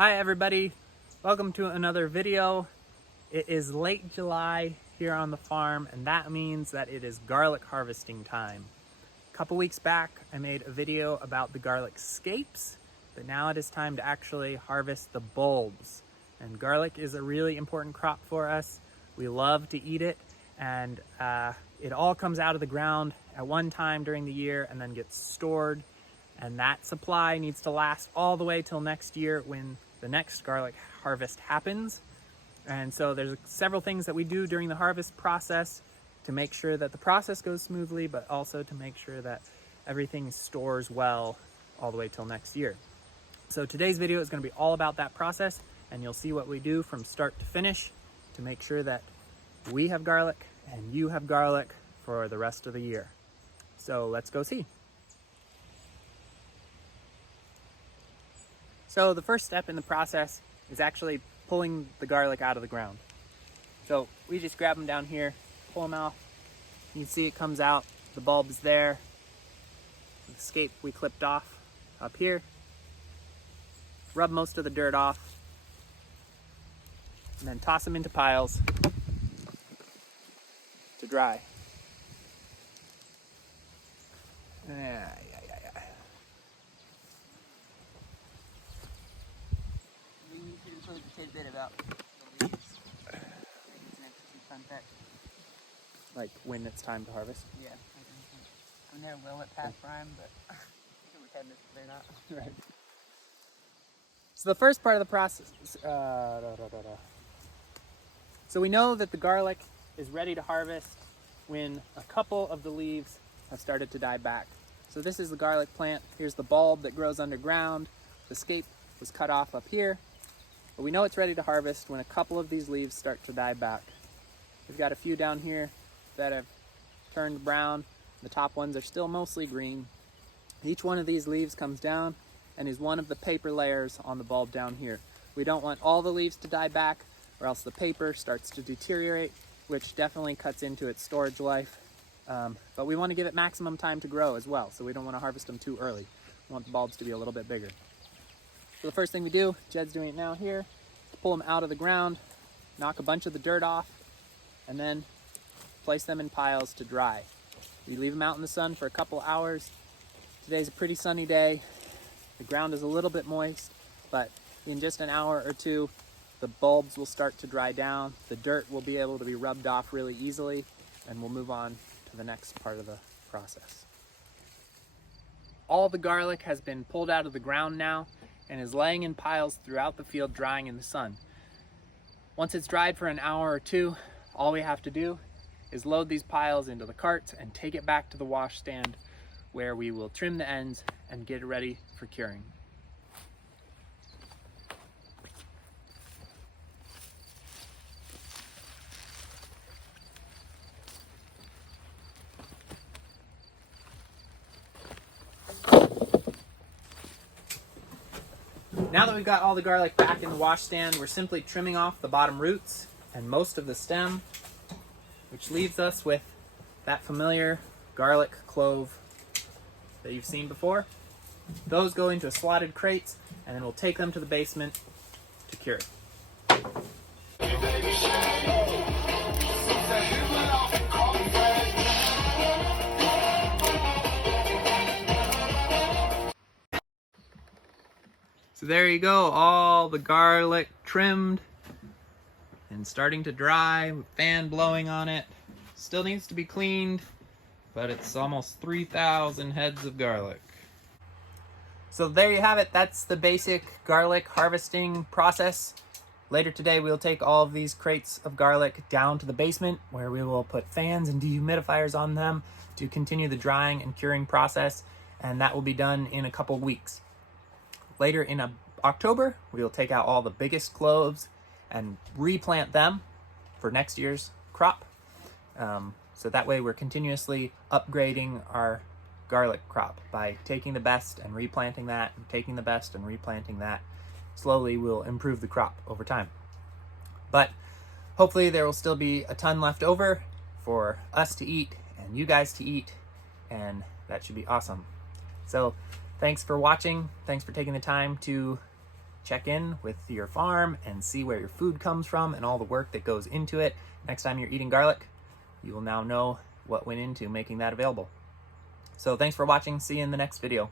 Hi everybody, welcome to another video. It is late July here on the farm, and that means that it is garlic harvesting time. A couple weeks back I made a video about the garlic scapes, but now it is time to actually harvest the bulbs. And garlic is a really important crop for us. We love to eat it, and it all comes out of the ground at one time during the year and then gets stored. And that supply needs to last all the way till next year when the next garlic harvest happens. And so there's several things that we do during the harvest process to make sure that the process goes smoothly, but also to make sure that everything stores well all the way till next year. So today's video is going to be all about that process, and you'll see what we do from start to finish to make sure that we have garlic and you have garlic for the rest of the year. So let's go see. So the first step in the process is actually pulling the garlic out of the ground. So we just grab them down here, pull them out. You can see it comes out, the bulb is there. The scape we clipped off up here. Rub most of the dirt off, and then toss them into piles to dry. A bit about the leaves. It's an interesting fun fact. Like when it's time to harvest? Yeah. I'm never well at past prime, but we're heading they're not. Right. So the first part of the process, so we know that the garlic is ready to harvest when a couple of the leaves have started to die back. So this is the garlic plant. Here's the bulb that grows underground. The scape was cut off up here. But we know it's ready to harvest when a couple of these leaves start to die back. We've got a few down here that have turned brown. The top ones are still mostly green. Each one of these leaves comes down and is one of the paper layers on the bulb down here. We don't want all the leaves to die back, or else the paper starts to deteriorate, which definitely cuts into its storage life. But we want to give it maximum time to grow as well, so we don't want to harvest them too early. We want the bulbs to be a little bit bigger. So the first thing we do, Jed's doing it now here, pull them out of the ground, knock a bunch of the dirt off, and then place them in piles to dry. We leave them out in the sun for a couple hours. Today's a pretty sunny day. The ground is a little bit moist, but in just an hour or two, the bulbs will start to dry down. The dirt will be able to be rubbed off really easily, and we'll move on to the next part of the process. All the garlic has been pulled out of the ground now and is laying in piles throughout the field drying in the sun. Once it's dried for an hour or two, all we have to do is load these piles into the carts and take it back to the wash stand, where we will trim the ends and get it ready for curing. Now that we've got all the garlic back in the wash stand, we're simply trimming off the bottom roots and most of the stem, which leaves us with that familiar garlic clove that you've seen before. Those go into slotted crates, and then we'll take them to the basement to cure. So there you go, all the garlic trimmed and starting to dry with fan blowing on it. Still needs to be cleaned, but it's almost 3,000 heads of garlic. So there you have it. That's the basic garlic harvesting process. Later today, we'll take all of these crates of garlic down to the basement, where we will put fans and dehumidifiers on them to continue the drying and curing process, and that will be done in a couple weeks. Later in October, we will take out all the biggest cloves and replant them for next year's crop. So that way we're continuously upgrading our garlic crop by taking the best and replanting that, and taking the best and replanting that. Slowly we'll improve the crop over time. But hopefully there will still be a ton left over for us to eat and you guys to eat, and that should be awesome. So thanks for watching. Thanks for taking the time to check in with your farm and see where your food comes from and all the work that goes into it. Next time you're eating garlic, you will now know what went into making that available. So thanks for watching. See you in the next video.